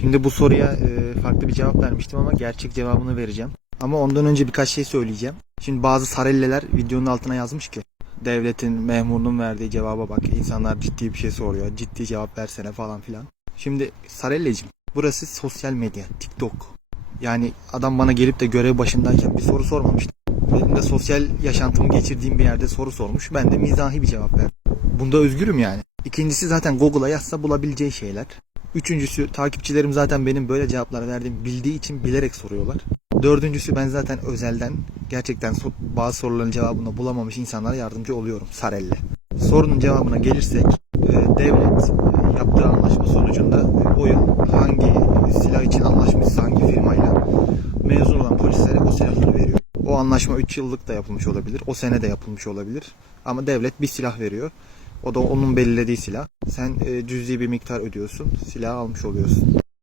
Şimdi bu soruya e, farklı bir cevap vermiştim ama gerçek cevabını vereceğim. Ama ondan önce birkaç şey söyleyeceğim. Şimdi bazı sarelleler videonun altına yazmış ki devletin memurunun verdiği cevaba bak. İnsanlar ciddi bir şey soruyor. Ciddi cevap versene falan filan. Şimdi Sarelle'cim burası sosyal medya, TikTok. Yani adam bana gelip de görev başındayken bir soru sormamıştı. Benim de sosyal yaşantımı geçirdiğim bir yerde soru sormuş. Ben de mizahi bir cevap verdim. Bunda özgürüm yani. İkincisi zaten Google'a yazsa bulabileceği şeyler. Üçüncüsü takipçilerim zaten benim böyle cevaplar verdiğimi bildiği için bilerek soruyorlar. Dördüncüsü ben zaten özelden gerçekten bazı soruların cevabını bulamamış insanlara yardımcı oluyorum Sarelle. Sorunun cevabına gelirsek e, devlet e, yaptığı anlaşma sonucunda oyun hangi silah için anlaşmışsa hangi firmayla mezun olan polislere o silahları veriyor. O anlaşma 3 yıllık da yapılmış olabilir. O sene de yapılmış olabilir. Ama devlet bir silah veriyor. O da onun belirlediği silah. Sen e, cüzi bir miktar ödüyorsun. Silahı almış oluyorsun.